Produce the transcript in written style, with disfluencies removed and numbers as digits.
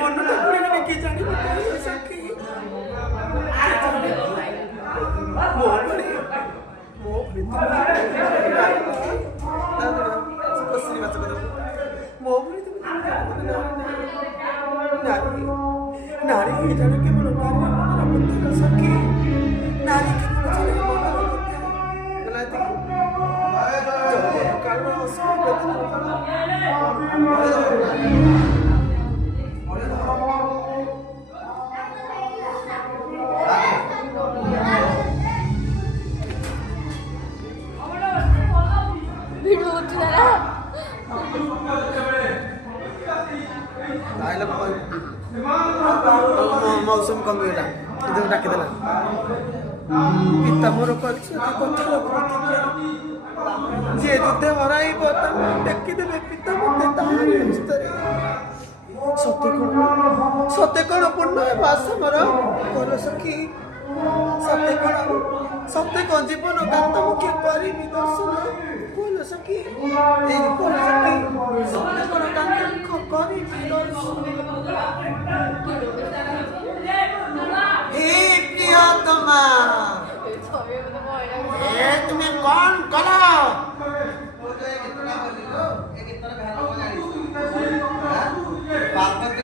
मन कि जानी सखी नारी जन केवल नारी सखी नारी मौसम कमिगला डाकिदेला पिता मोर जी युद्ध हराइब टेकिदेवे पिता मत सत्य कण पूर्ण आशा मोर कर सखी सत्य कण जीवन गात मुख्य करी दर्शन बोल सखी